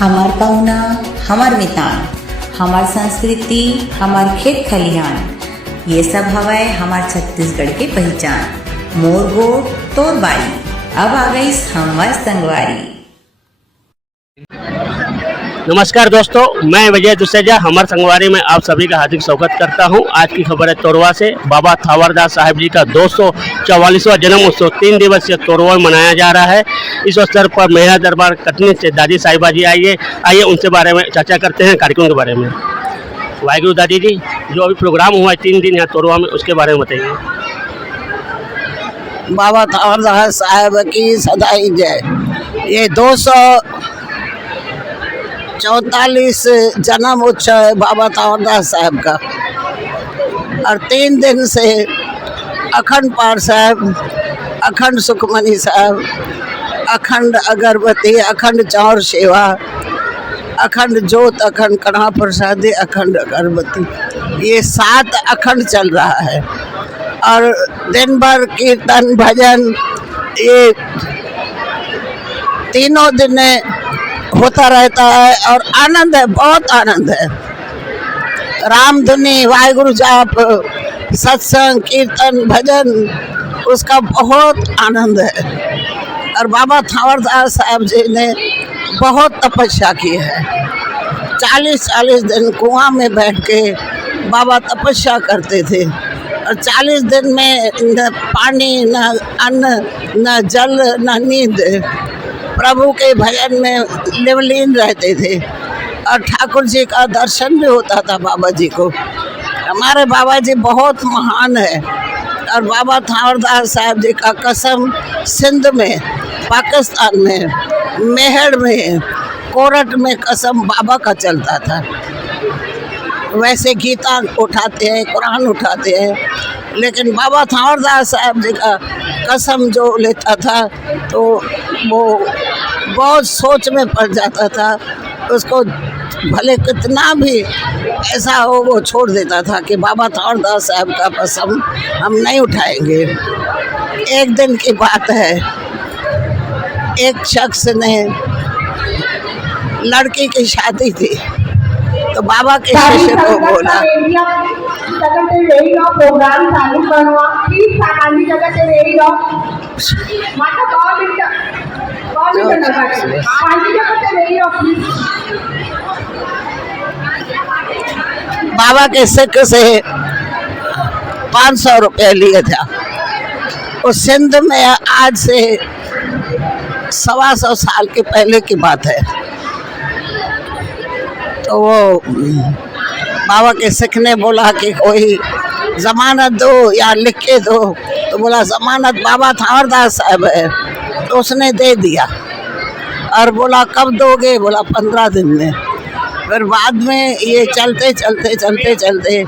हमार पहुना, हमार मितान, हमार संस्कृति, हमार खेत खलिहान, ये सब हवाए हमार छत्तीसगढ़ के पहचान। मोर गोट तोर बारी, अब आ गई हमार संगवारी। नमस्कार दोस्तों, मैं विजय दुसेजा हमार संगवारी में आप सभी का हार्दिक स्वागत करता हूं। आज की खबर है तोरवा से। बाबा थावरदास साहब जी का 244वां जन्म उत्सव 3 दिवसीय तोरवा में मनाया जा रहा है। इस अवसर पर महिला दरबार कटनी से दादी साहिबा जी आइए उनसे बारे में चर्चा करते हैं, कार्यक्रम के बारे में। वाहिगुरु दादी जी, जो अभी प्रोग्राम हुआ है 3 दिन यहाँ तोरवा में, उसके बारे में बताइए। बाबा थावरदास साहब की सदाई जय। ये 244 जन्म उत्सव है बाबा थावरदास साहब का, और 3 दिन से अखंड पाठ साहब, अखंड सुखमनी साहब, अखंड अगरबत्ती, अखंड चौर सेवा, अखंड जोत, अखंड कड़ा प्रसादी, अखंड अगरबत्ती, ये 7 अखंड चल रहा है। और दिन भर कीर्तन भजन ये तीनों दिन होता रहता है, और आनंद है, बहुत आनंद है। राम धुनी, वाहिगुरु जाप, सत्संग, कीर्तन भजन, उसका बहुत आनंद है। और बाबा थावरदास साहब जी ने बहुत तपस्या की है। 40-40 दिन कुआं में बैठ के बाबा तपस्या करते थे, और 40 दिन में न पानी, न अन्न, न जल, न नींद, प्रभु के भजन में निवलीन रहते थे। और ठाकुर जी का दर्शन भी होता था बाबा जी को। हमारे बाबा जी बहुत महान है। और बाबा थावरदास साहब जी का कसम सिंध में, पाकिस्तान में, मेहड़ में, कोरट में कसम बाबा का चलता था। वैसे गीता उठाते हैं, कुरान उठाते हैं, लेकिन बाबा थावरदास साहब जी का कसम जो लेता था तो वो बहुत सोच में पड़ जाता था। उसको भले कितना भी ऐसा हो, वो छोड़ देता था कि बाबा थावरदास साहब का कसम हम नहीं उठाएंगे। एक दिन की बात है, एक शख्स ने, लड़की की शादी थी, तो बाबा के शिष्य को बोला, बाबा के सिक्के से 500 रुपये लिए था। उस सिंध में आज से 125 साल के पहले की बात है। तो वो बाबा के सिख ने बोला कि कोई जमानत दो या लिख के दो। तो बोला जमानत बाबा थावरदास साहब है। तो उसने दे दिया, और बोला कब दोगे? बोला 15 दिन में। फिर बाद में ये चलते चलते चलते चलते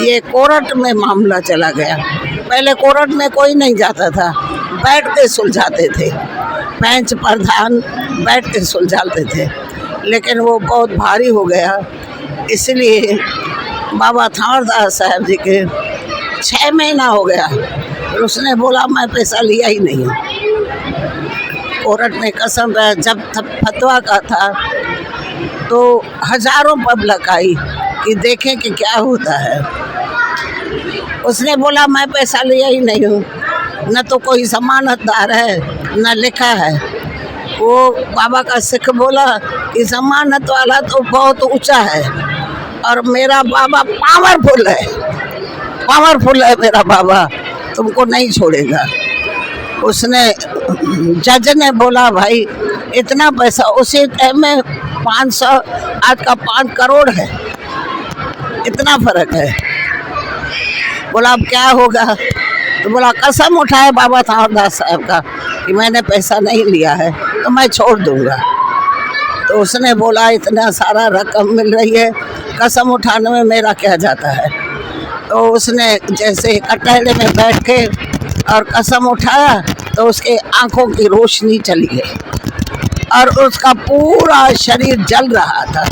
ये कोर्ट में मामला चला गया। पहले कोर्ट में कोई नहीं जाता था, बैठ के सुलझाते थे, पंच प्रधान बैठ के सुलझाते थे। लेकिन वो बहुत भारी हो गया, इसलिए बाबा थावरदास साहब जी के 6 महीना हो गया। फिर उसने बोला मैं पैसा लिया ही नहीं। कोर्ट में कसम है, जब फतवा का था तो हजारों पब्लिक आई कि देखें कि क्या होता है। उसने बोला मैं पैसा लिया ही नहीं हूँ, न तो कोई जमानतदार है, न लिखा है। वो बाबा का सिख बोला कि जमानत वाला तो बहुत ऊंचा है, और मेरा बाबा पावरफुल है, पावरफुल है मेरा बाबा, तुमको नहीं छोड़ेगा। उसने, जज ने बोला भाई इतना पैसा, उसी टाइम में 500, आज का 5 करोड़ है, इतना फर्क है। बोला अब क्या होगा? तो बोला कसम उठाए बाबा थावरदास साहब का कि मैंने पैसा नहीं लिया है, तो मैं छोड़ दूंगा। तो उसने बोला इतना सारा रकम मिल रही है, कसम उठाने में मेरा क्या जाता है। तो उसने जैसे कटहरे में बैठ के और कसम उठाया, तो उसके आंखों की रोशनी चली गई, और उसका पूरा शरीर जल रहा था,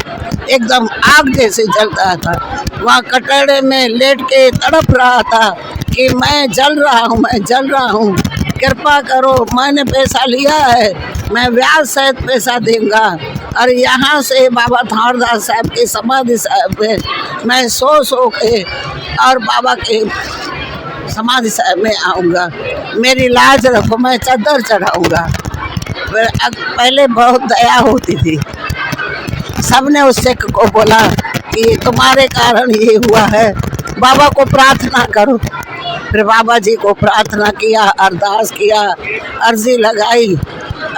एकदम आग जैसे जल रहा था। वहाँ कटहरे में लेट के तड़प रहा था कि मैं जल रहा हूँ, मैं जल रहा हूँ। कृपा करो, मैंने पैसा लिया है, मैं ब्याज सहित पैसा दूंगा। और यहाँ से बाबा थावरदास साहब की समाधि साहब पे मैं सो के और बाबा के समाधि साहब में आऊँगा। मेरी लाज रखो, मैं चादर चढ़ाऊँगा। पहले बहुत दया होती थी, सबने उस सिख को बोला कि तुम्हारे कारण ये हुआ है, बाबा को प्रार्थना करो। फिर बाबा जी को प्रार्थना किया, अरदास किया, अर्जी लगाई,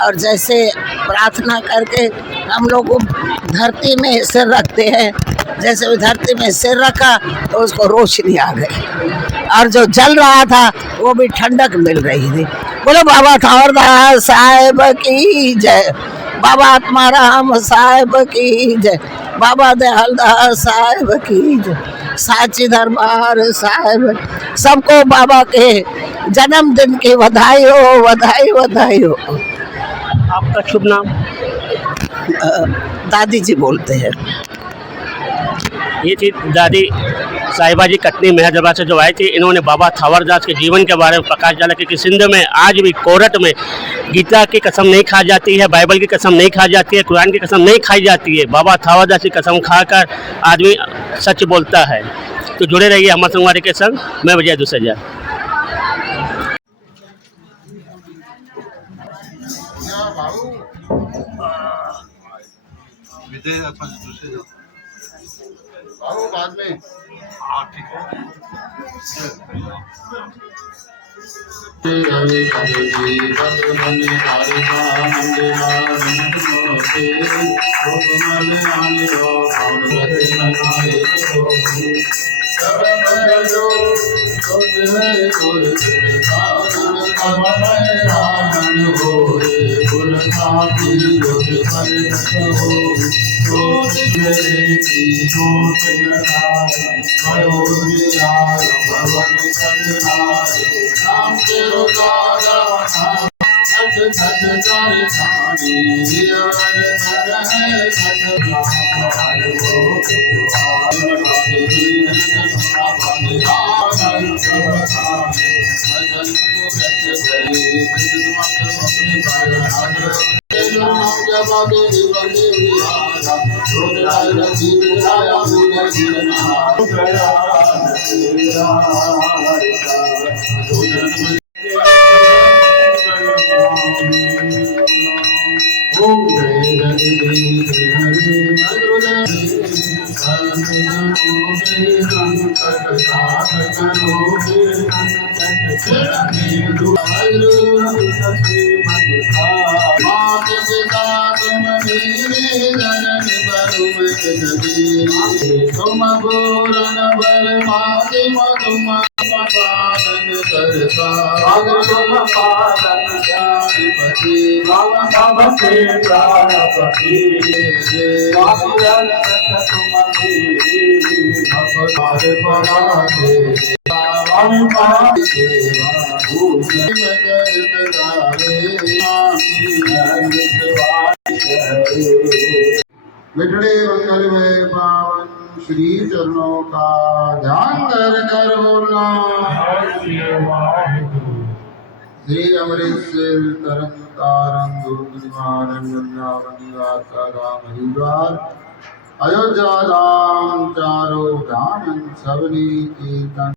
और जैसे प्रार्थना करके हम लोग धरती में सिर रखते हैं, जैसे धरती में सिर रखा तो उसको रोशनी आ गई, और जो जल रहा था वो भी ठंडक मिल रही थी। बोलो बाबा थावरदास साहेब की जय, बाबा आत्माराम साहेब की जय, बाबा दयालदास साहेब की जय, साची दरबार साहेब। सबको बाबा के जन्मदिन की बधाई हो, बधाई बधाई हो। आपका शुभ नाम? दादी जी बोलते हैं। ये थी दादी साहिबा जी कटनी महदबा से जो आई थी। इन्होंने बाबा थावरदास के जीवन के बारे में प्रकाश डाला कि सिंध में आज भी कोरट में गीता की कसम नहीं खा जाती है, बाइबल की कसम नहीं खा जाती है, कुरान की कसम नहीं खाई जाती है। बाबा थावरदास की कसम खाकर आदमी सच बोलता है। तो जुड़े रहिए हमर संगवारी के संग। मैं विजय दुसैया। बाद में ठीक है। तुम गोरन बल माति तुम पालन करता, तुम पालन जानिपति बाबा से प्राणपति, तुम हमारे पराधे मिठड़े मंगल में पावन श्री चरणों का ध्यान कर बोलना। श्री अमृतसर तरन तारण दुर्ग निवारण वृंदावन धाम हरिद्वार अयोध्या धाम चारों धाम सबनी कीर्तन।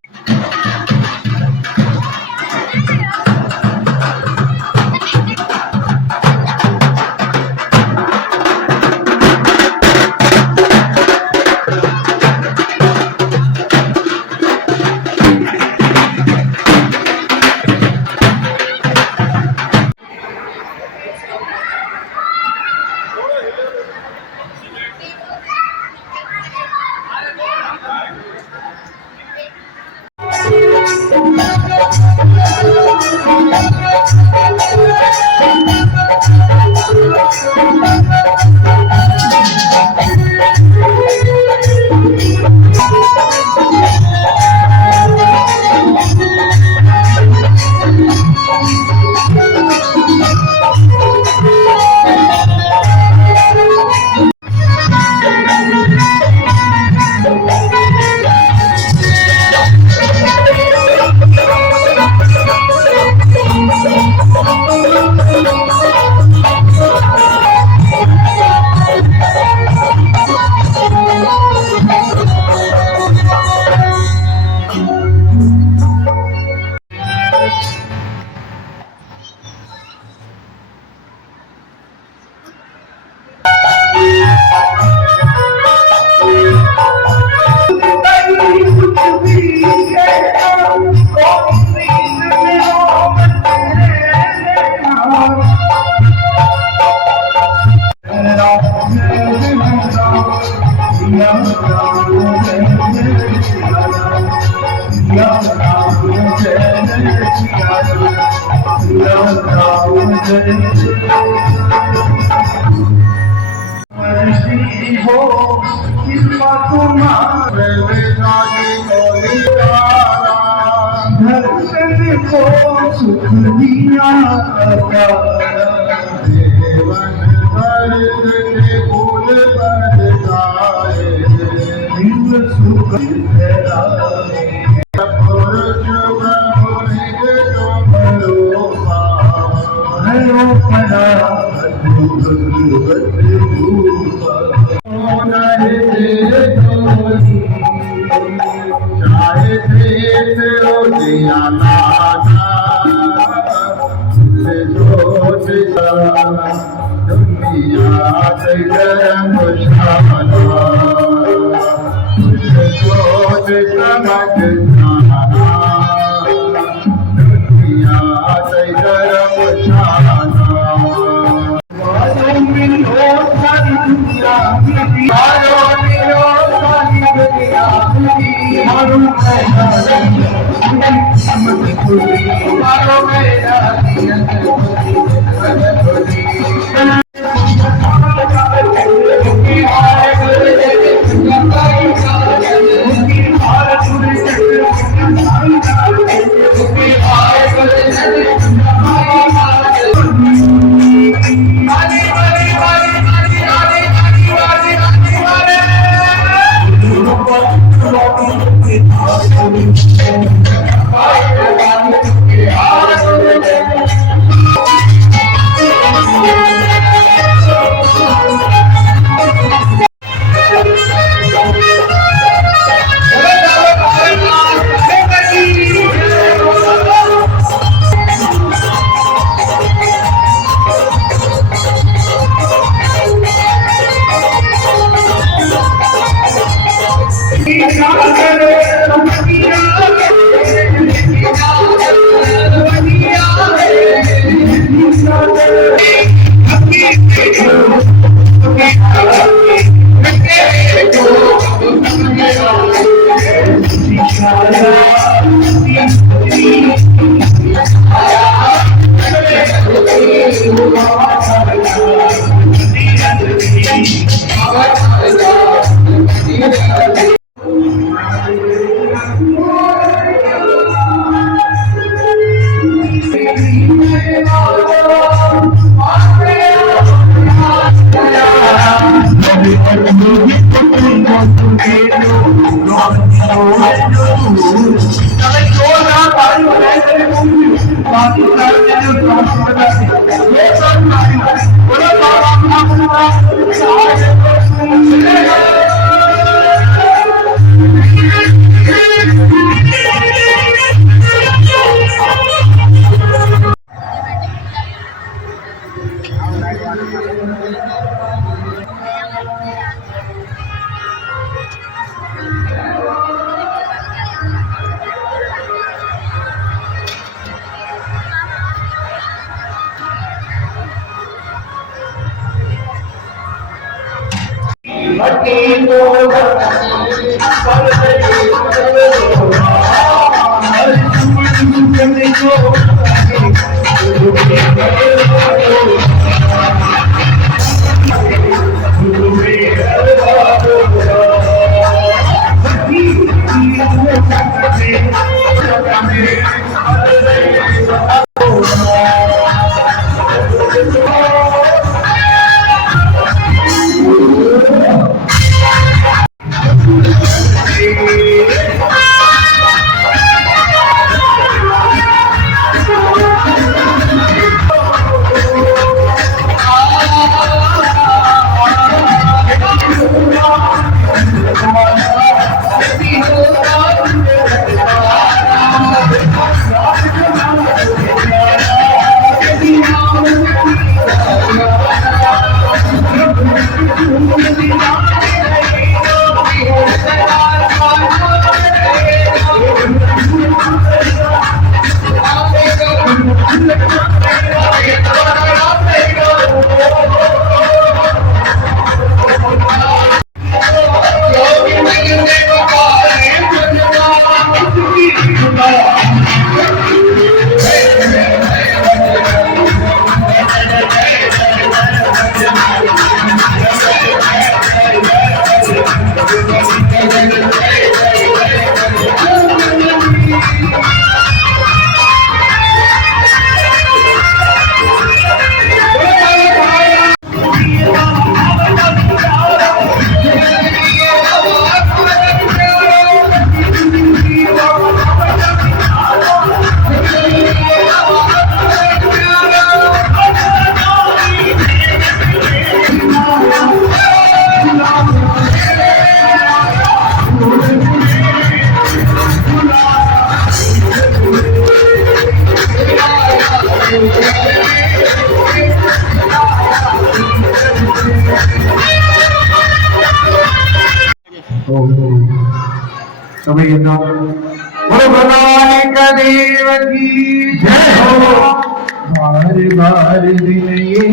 सभी गीतों बोलो भगवान का देव की जय हो। बार बार दिन ये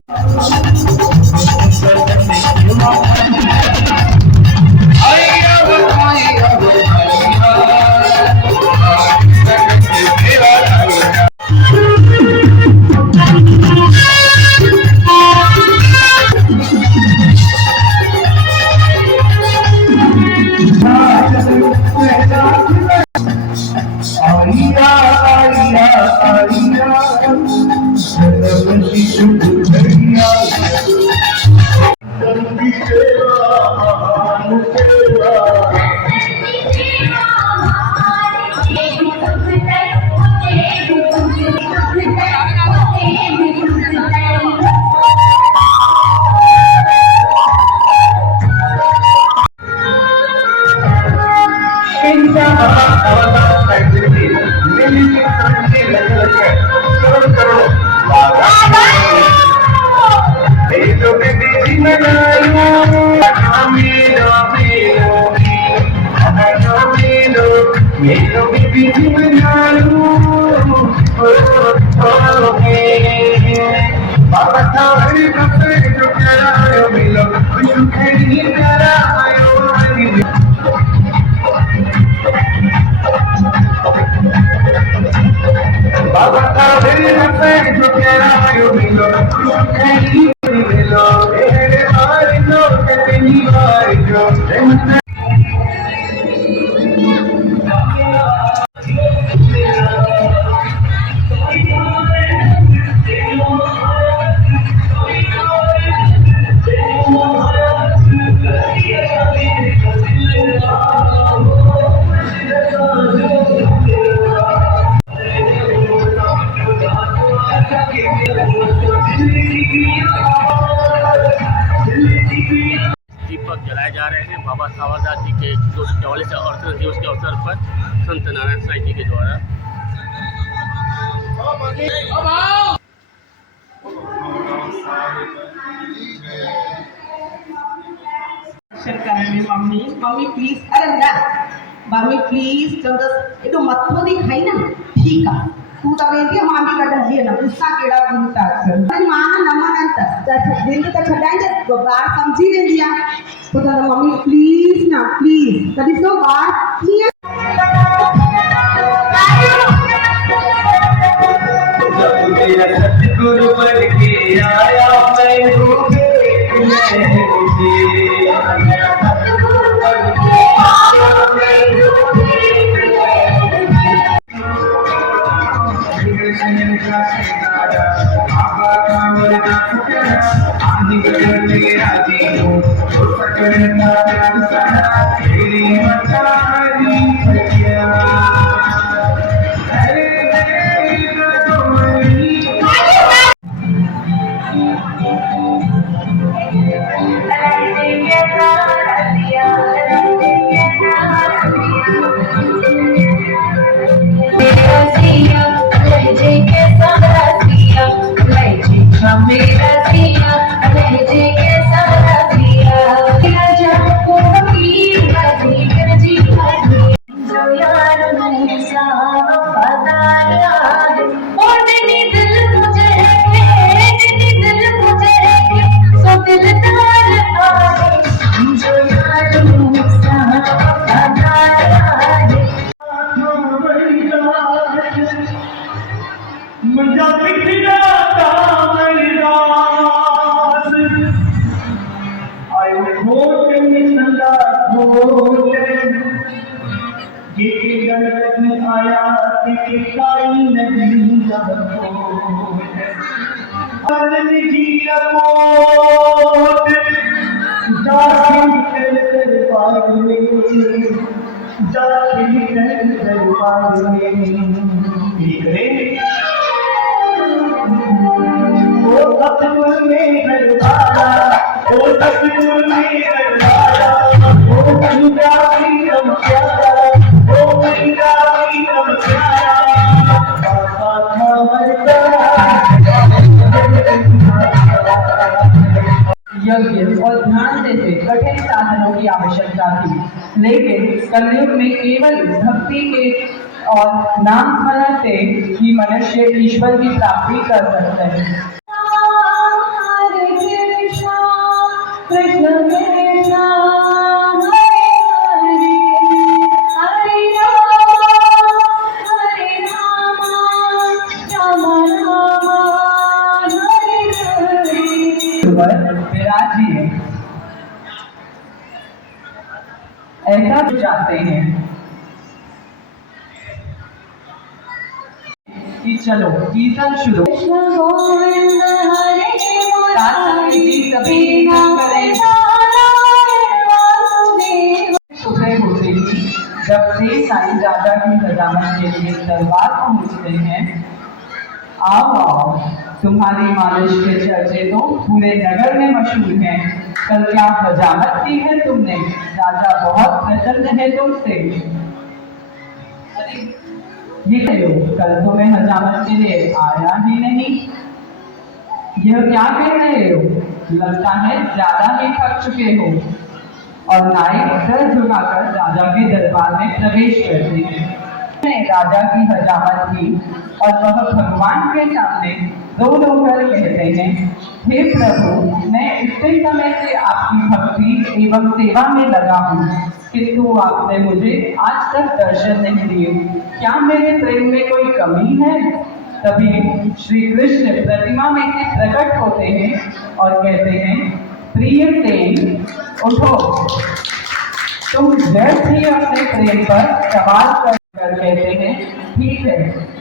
आइया आइया आइया सरस्वती सुंदरिया गंगी सेवा महान सेवा बाबा थावरी कपड़े जो करायो मिलो विष्णु खेड़ी करायो बाबा थावरी कपड़े जो करायो मिलो विष्णु खेड़ी मिलो तेरे मारी लो तेरी मारी जो दीपक जलाए जा रहे हैं बाबा थावरदास जी के 244 अवसर दिवस के अवसर पर संत नारायण साईं जी के द्वारा। मम्मी मम्मी प्लीज अरे ना मम्मी प्लीज चंद ये तो मत नहीं खाई ना ठीक है तू तो वेदी मामी का ढली है ना गुस्सा केड़ा गुस्सा अरे मां नमन अंत दिन तो छडाई तो बार समझी ले लिया तो मम्मी प्लीज ना प्लीज कभी तो बार की जब मेरा सतगुरु बन के आया मैं डूबे आया यज्ञ ध्यान जैसे कठिन साधनों की आवश्यकता थी, लेकिन कलयुग में केवल भक्ति के और नाम स्मरण से ही मनुष्य ईश्वर की प्राप्ति कर सकते हैं। कृष्ण कृष्ण विराजिए, ऐसा चाहते हैं कि चलो कीर्तन शुरू। सुबह होते ही जब से साईं राजा की सजावट के लिए दरबार पहुंचते हैं, आओ आओ तुम्हारी मालिश के चर्चे तो पूरे नगर में मशहूर हैं। कल क्या हजामत की है तुमने, राजा बहुत प्रसन्न है तुमसे। ये कहो, कल तो मैं हजामत के लिए आया ही नहीं। यह क्या कह रहे हो, लगता है ज्यादा ही थक चुके हो। और नायक सर झुकाकर राजा के दरबार में प्रवेश करते हैं। राजा की हजामत की और वह भगवान के सामने रो कर कहते हैं, हे प्रभु, मैं इतने समय से आपकी भक्ति एवं सेवा में लगा हूँ, किंतु आपने मुझे आज तक दर्शन नहीं दिए। क्या मेरे प्रेम में कोई कमी है? तभी श्री कृष्ण प्रतिमा में से प्रकट होते हैं और कहते हैं, प्रिय सेन उठो, तुम जल्द ही अपने प्रेम पर सवाल कर कहते हैं, ठीक है,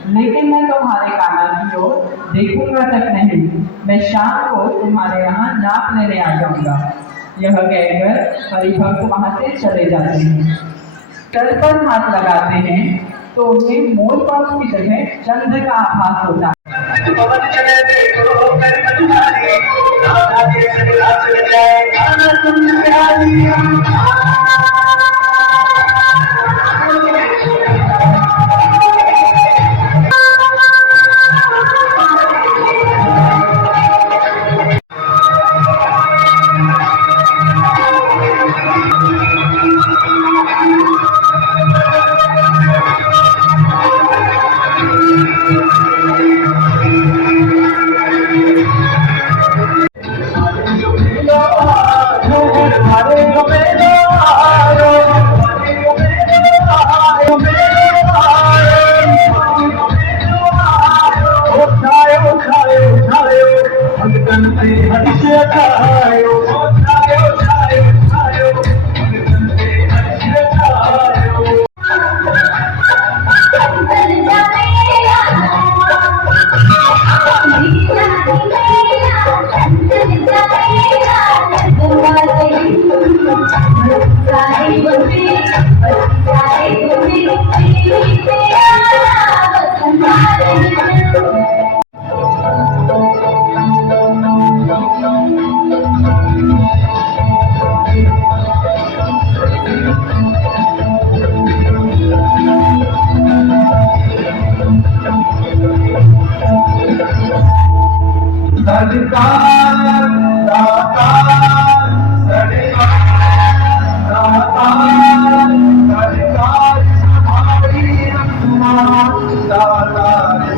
लेकिन मैं तुम्हारे काना की ओर देखूंगा तक नहीं, मैं शाम को तुम्हारे यहाँ नाप लेने आ जाऊंगा। यह कहकर हरिभक्त वहां से चले जाते हैं। सर पर हाथ लगाते हैं तो उन्हें मोर पंख की जगह चंद्र का आभास होता है।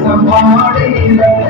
Somebody